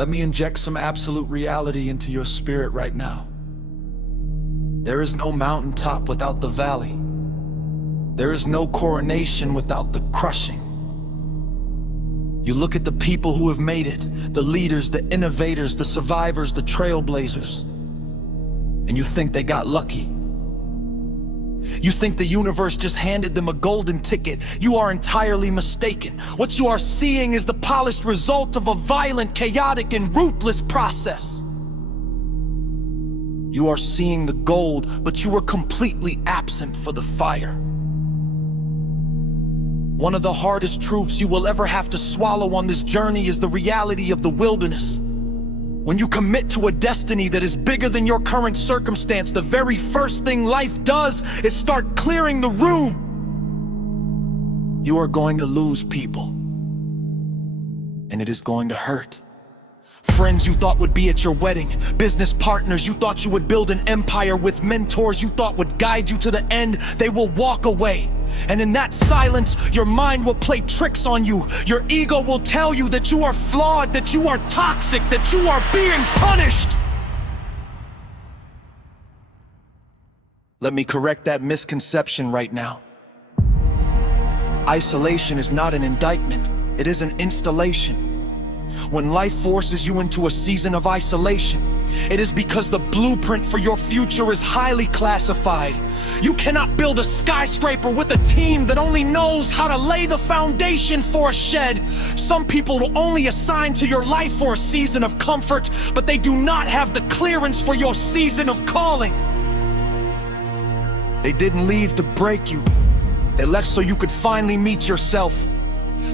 Let me inject some absolute reality into your spirit right now. There is no mountaintop without the valley. There is no coronation without the crushing. You look at the people who have made it, the leaders, the innovators, the survivors, the trailblazers, and you think they got lucky. You think the universe just handed them a golden ticket. You are entirely mistaken. What you are seeing is the polished result of a violent, chaotic, and ruthless process. You are seeing the gold, but you were completely absent for the fire. One of the hardest truths you will ever have to swallow on this journey is the reality of the wilderness. When you commit to a destiny that is bigger than your current circumstance, the very first thing life does is start clearing the room. You are going to lose people, and it is going to hurt. Friends you thought would be at your wedding, business partners you thought you would build an empire with, mentors you thought would guide you to the end, they will walk away. And in that silence, your mind will play tricks on you. Your ego will tell you that you are flawed, that you are toxic, that you are being punished. Let me correct that misconception right now. Isolation is not an indictment, it is an installation. When life forces you into a season of isolation, it is because the blueprint for your future is highly classified. You cannot build a skyscraper with a team that only knows how to lay the foundation for a shed. Some people will only assign to your life for a season of comfort, but they do not have the clearance for your season of calling. They didn't leave to break you. They left so you could finally meet yourself.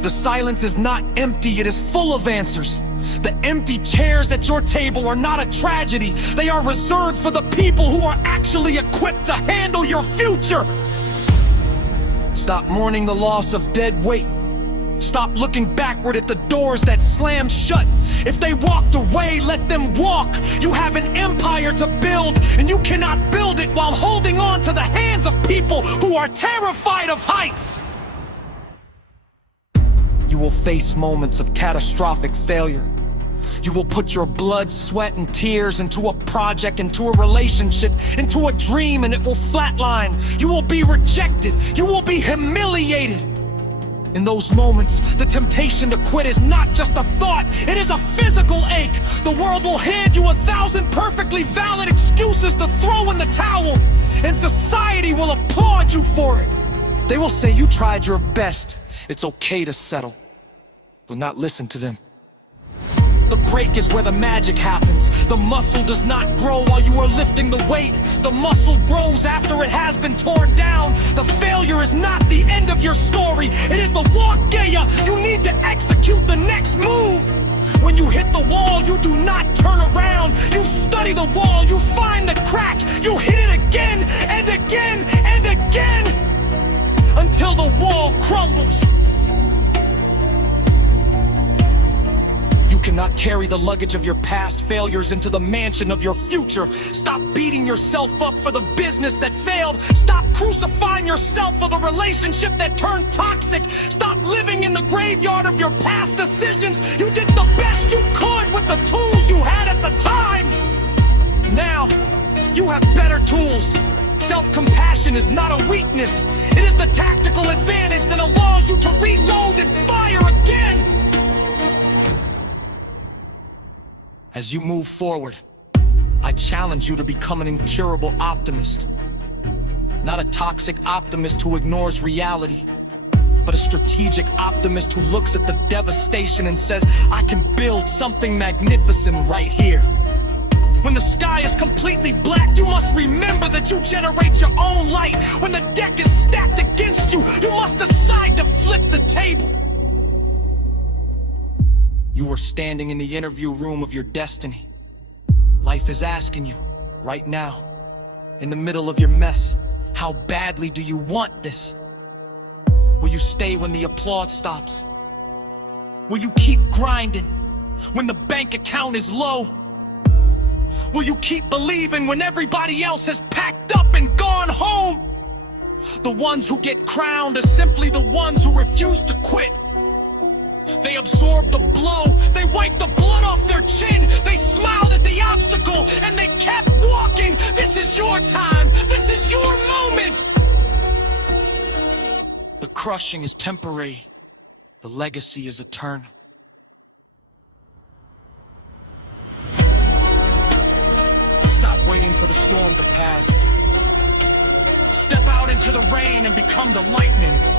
The silence is not empty, it is full of answers. The empty chairs at your table are not a tragedy. They are reserved for the people who are actually equipped to handle your future. Stop mourning the loss of dead weight. Stop looking backward at the doors that slammed shut. If they walked away, let them walk. You have an empire to build, and you cannot build it while holding on to the hands of people who are terrified of heights. You will face moments of catastrophic failure. You will put your blood, sweat, and tears into a project, into a relationship, into a dream, and it will flatline. You will be rejected. You will be humiliated. In those moments, the temptation to quit is not just a thought, it is a physical ache. The world will hand you 1,000 perfectly valid excuses to throw in the towel, and society will applaud you for it. They will say you tried your best. It's okay to settle. Do not listen to them. The break is where the magic happens. The muscle does not grow while you are lifting the weight. The muscle grows after it has been torn down. The failure is not the end of your story. It is the walk, Gaia. You need to execute the next move. When you hit the wall, you do not turn around. You study the wall, you find the crack. You hit it again and again and again until the wall crumbles. You cannot carry the luggage of your past failures into the mansion of your future. Stop beating yourself up for the business that failed. Stop crucifying yourself for the relationship that turned toxic. Stop living in the graveyard of your past decisions. You did the best you could with the tools you had at the time. Now, you have better tools. Self-compassion is not a weakness. It is the tactical advantage that allows you to reload and fire again. As you move forward, I challenge you to become an incurable optimist. Not a toxic optimist who ignores reality, but a strategic optimist who looks at the devastation and says, I can build something magnificent right here. When the sky is completely black, you must remember that you generate your own light. When the deck is stacked against you, you must decide to flip the table. You are standing in the interview room of your destiny. Life is asking you, right now, in the middle of your mess, how badly do you want this? Will you stay when the applause stops? Will you keep grinding when the bank account is low? Will you keep believing when everybody else has packed up and gone home? The ones who get crowned are simply the ones who refuse to quit. They absorb the blow, they wipe the blood off their chin. They smiled at the obstacle and they kept walking. This is your time. This is your moment. The crushing is temporary. The legacy is eternal. Stop waiting for the storm to pass. Step out into the rain and become the lightning.